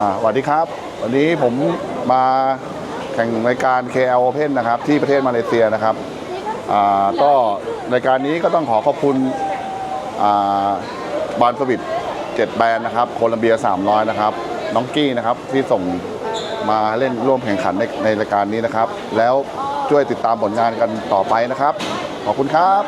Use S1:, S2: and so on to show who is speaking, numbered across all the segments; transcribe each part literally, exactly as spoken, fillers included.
S1: อ่าสวัสดีครับวันนี้ผมมาแข่งรายการ เค แอล Open นะครับที่ประเทศมาเลเซียนะครับอ่าก็รายการนี้ก็ต้องขอขอบคุณอ่าบอลสวิตเจ็ดแบรนด์นะครับโคลัมเบียสามร้อยนะครับน้องกี้นะครับที่ส่งมาเล่นร่วมแข่งขันในในรายการนี้นะครับแล้วช่วยติดตามผลงานกันต่อไปนะครับขอบคุณครับ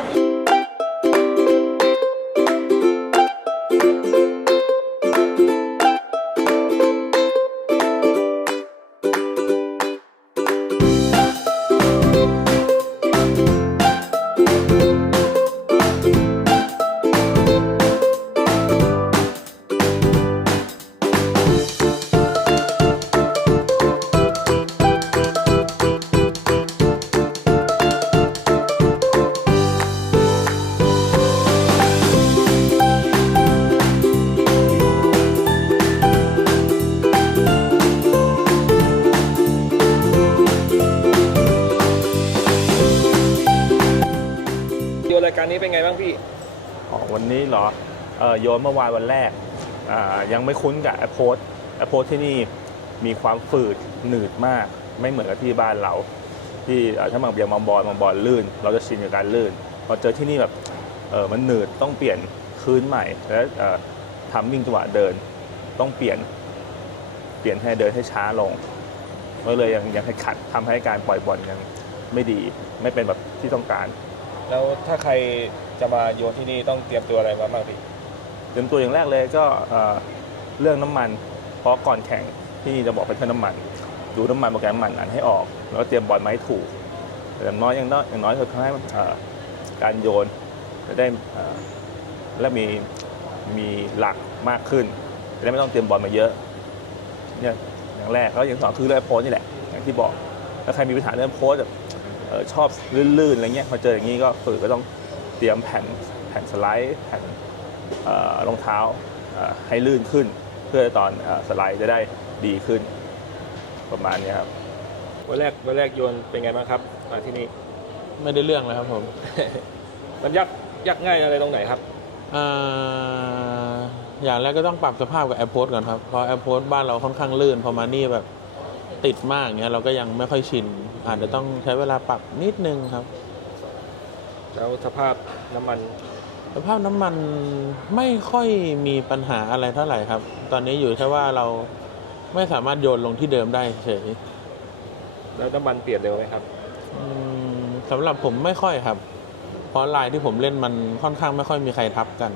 S2: รายการนี้เป็นไงบ้างพี่
S3: อ๋อวันนี้เหรอเออโยนเมื่อวานวันแรกอ่ายังไม่คุ้นกับแอปโพสแอปโพสที่นี่มีความฝืดหนืดมากไม่เหมือนกับที่บ้านเราที่ถ้าบางเบียงบางบอลบางบอลลื่นเราจะชินกับการลื่นพอเจอที่นี่แบบเออมันหนืดต้องเปลี่ยนคืนใหม่แล้วทำมิ่งจังหวะเดินต้องเปลี่ยนเปลี่ยนให้เดินให้ช้าลงก็เลยยังยังให้ขัดทำให้การปล่อยบอลยังไม่ดีไม่เป็นแบบที่ต้องการ
S2: แล้วถ้าใครจะมาโยนที่นี่ต้องเตรียมตัวอะไรมาบ้างพี่
S3: เตรียมตัวอย่างแรกเลยก็เรื่องน้ำมันเพราะก่อนแข่งที่นี่จะบอกเป็นเรื่องน้ำมันดูน้ำมันโปรแกรมน้ำมันอันให้ออกแล้วก็เตรียมบอลมาให้ถูกแต่อย่างน้อยอย่างน้อยอย่างน้อยคือทำให้การโยนจะได้และมีมีหลักมากขึ้นจะได้ไม่ต้องเตรียมบอลมาเยอะเนี่ยอย่างแรกแล้วอย่างสองคือเรื่องโพสนี่แหละอย่างที่บอกถ้าใครมีปัญหาเรื่องโพสชอบลื่นๆอะไรเงี้ยพอเจออย่างนี้ก็ฝึกก็ต้องเตรียมแผ่นแผ่นสไลด์แผ่นรองเท้าให้ลื่นขึ้นเพื่อตอนสไลด์จะได้ดีขึ้นประมาณนี้ครับ
S2: วันแรกวันแรกโยนเป็นไงบ้างครับมาที่นี่
S4: ไม่ได้เรื่องเลยครับผม
S2: มันยากยากง่ายอะไรตรงไหนครับ
S4: อ่าอย่างแรกก็ต้องปรับสภาพกับแอร์โพสก่อนครับเพราะแอร์โพสบ้านเราค่อนข้างลื่นพอมานี่แบบติดมากเงี้ยเราก็ยังไม่ค่อยชินอาจจะต้องใช้เวลาปรับนิดนึงครับ
S2: แล้วสภาพน้ำมัน
S4: สภาพน้ำมันไม่ค่อยมีปัญหาอะไรเท่าไหร่ครับตอนนี้อยู่แค่ว่าเราไม่สามารถโยนลงที่เดิมได้เฉย
S2: แล้วน้ำมันเปลี่ยนเร็วไหมครับ
S4: สำหรับผมไม่ค่อยครับเพราะลายที่ผมเล่นมันค่อนข้างไม่ค่อยมีใครทับกัน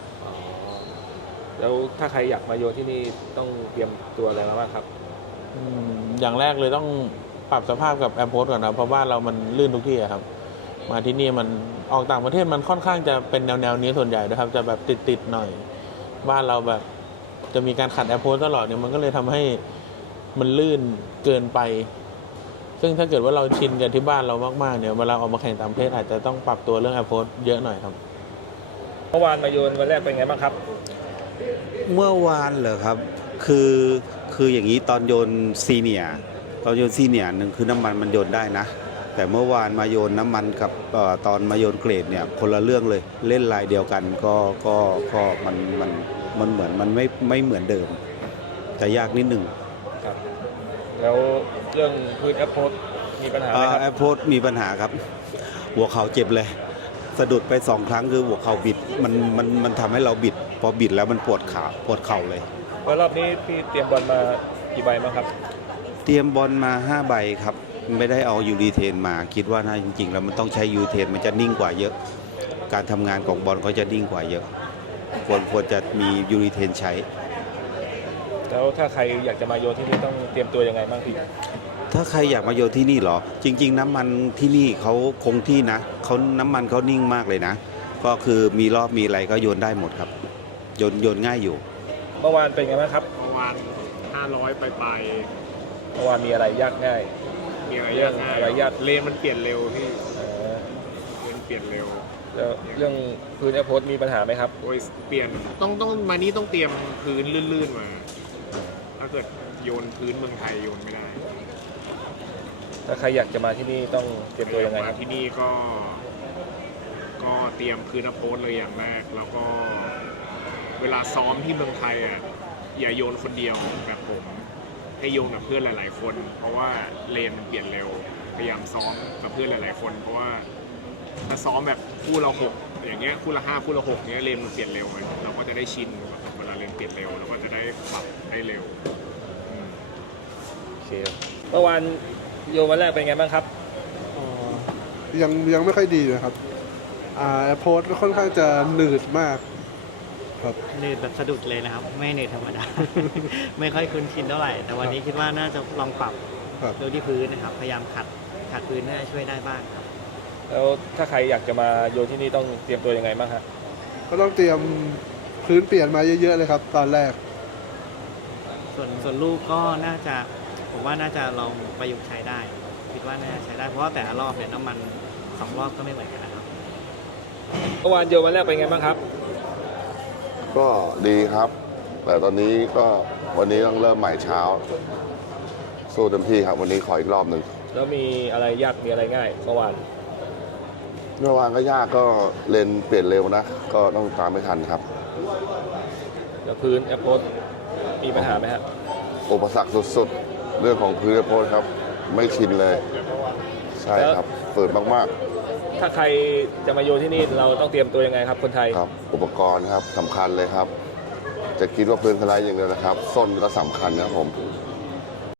S2: แล้วถ้าใครอยากมาโยนที่นี่ต้องเตรียมตัวอะไรมาบ้างครับ
S4: อย่างแรกเลยต้องปรับสภาพกับแอร์โพสก่อนนะเพราะว่าเรามันลื่นทุกที่ครับมาที่นี่มันออกต่างประเทศมันค่อนข้างจะเป็นแนวแนวนี้ส่วนใหญ่นะครับจะแบบติดๆหน่อยบ้านเราแบบจะมีการขัดแอร์โพสตลอดเนี่ยมันก็เลยทำให้มันลื่นเกินไปซึ่งถ้าเกิดว่าเราชินกันที่บ้านเรามากๆเนี่ยเวลาออกมาแข่งต่างประเทศอาจจะต้องปรับตัวเรื่องแอร์โพสเยอะหน่อยครับ
S2: เมื่อวานมาโยนวันแรกเป็นไงบ้างครับ
S5: เมื่อวานเหรอครับคือคืออย่างนี้ตอนโยนซีเนียตอนโยนซีเนียหนึ่งคือน้ำมันมันโยนได้นะแต่เมื่อวานมาโยนน้ำมันกับตอนมาโยนเกรดเนี่ยคนละเรื่องเลยเล่นลายเดียวกันก็ก็ก็มันมันมันเหมือนมันไม่ไม่เหมือนเดิมจะยากนิดหนึ่ง
S2: ครับแล้วเรื่องพื้นแอปโพสมีปัญหาไหมครับ
S5: แอปโพสมีปัญหาครับหัวเข่าเจ็บเลยสะดุดไปสองครั้งคือหัวเข่าบิดมันมันมันทำให้เราบิดพอบิดแล้วมันปวดขาปวดเข่าเลย
S2: รอบนี้พี่เตรียมบอลมากี่ใบมั้งครับ
S5: เตรียมบอลมาห้าใบครับไม่ได้เอายูรีเทนมาคิดว่าน่าจริงๆแล้วมันต้องใช้ยูรีเทนมันจะนิ่งกว่าเยอะการทำงานของบอลเขาจะนิ่งกว่าเยอะควรควรจะมียูรีเทนใช้
S2: แล้วถ้าใครอยากจะมาโยนที่นี่ต้องเตรียมตัวยังไงบ้างพี่
S5: ถ้าใครอยากมาโยนที่นี่เหรอจริงๆน้ำมันที่นี่เขาคงที่นะเขาน้ำมันเขานิ่งมากเลยนะก็คือมีรอบมีอะไรก็โยนได้หมดครับโยนโยนง่ายอยู่
S2: เมื่อวานเป็นไงบ้างครับ
S6: เมื่อวานห้าร้อยไปไป
S2: เมื่อวานมีอะไรยากง่าย
S6: มีอะไรยากง่าย
S2: อะไรยาก
S6: เลนมันเปลี่ยนเร็วพี่เลนเปลี่ยนเร็ว
S2: แล้วเรื่องพื้นแอร์โพสมีปัญหาไหมครับ
S6: โอ้ยเปลี่ยนต้องต้องมานี้ต้องเตรียมพื้นลื่นๆมาถ้าเกิดโยนพื้นเมืองไทยโยนไม่ได้
S2: ถ้าใครอยากจะมาที่นี่ต้องเตรียมตัวยังไงครับ
S6: ที่นี่ก็ก็เตรียมพื้นแอร์โพสเลยอย่างแรกแล้วก็เวลาซ้อมที่เมืองไทยอ่ะอย่าโยนคนเดียวแบบผมให้โยนกับเพื่อนหลาย ๆ คน เพราะว่าเลนมันเปลี่ยนเร็วพยายามซ้อมกับเพื่อนหลาย ๆ คน เพราะว่าถ้าซ้อมแบบคู่เราหกอย่างเงี้ยคู่ละห้าคู่ละหกเงี้ยเลนมันเปลี่ยนเร็วมันเราก็จะได้ชินกับเวลาเลนเปลี่ยนเร็วเราก็จะได้ปรับได้เร็วอืม
S2: โอเคเมื่อวานโยนวันแรกเป็นไงบ้างครับ
S7: ยังยังไม่ค่อยดีนะครับ อ่าแอร์โพสค่อนข้างจะหนืดมากครับ
S8: หนืดแบบสะดุดเลยนะครับ ไม่หนืดธรรมดา ไม่ค่อยคุ้นชินเท่าไหร่ แต่วันนี้คิดว่าน่าจะลองปรับ
S7: ครับ
S8: ดูที่พื้นนะครับ พยายามขัดขัดพื้นน่าจะช่วยได้บ้างครับ
S2: แล้วถ้าใครอยากจะมาโยนที่นี่ต้องเตรียมตัวยังไงบ้างฮะ
S7: ก็ต้องเตรียมพื้นเปลี่ยนมาเยอะๆเลยครับ ตอนแรก
S8: ส่วนส่วนลูกก็น่าจะผมว่าน่าจะลองประยุกต์ใช้ได้ คิดว่าน่าจะใช้ได้เพราะว่าแต่ละรอบเนี่ยน้ำมันสองรอบก็ไม่เหมือนกันนะครับ
S2: เมื่อวานโยนวันแรกเป็นไงบ้างครับ
S1: ก็ดีครับ แต่ตอนนี้ก็วันนี้ต้องเริ่มใหม่เช้า สู้เต็มที่ครับ วันนี้ขออีกรอบหนึ่ง
S2: แล้วมีอะไรยากมีอะไรง่ายเมื่อวาน
S1: เมื่อวานก็ยากก็เลนเปลี่ยนเร็วนะ ก็ต้องตามไม่ทันครับ
S2: แล้วพื้นแอปโพสมีปัญหาไหมฮะ
S1: อุปสรรคสุดๆ เรื่องของพื้นโพสครับ ไม่ชินเลย ใช่ครับฝืนมาก
S2: ถ้าใครจะมาโยนที่นี่เราต้องเตรียมตัวยังไงครับคนไทย
S1: ๆครับ อุปกรณ์ครับสำคัญเลยครับ จะคิดว่าพื้นสไลด์อย่างเดียวนะครับ ส้นก็สำคัญนะครับผม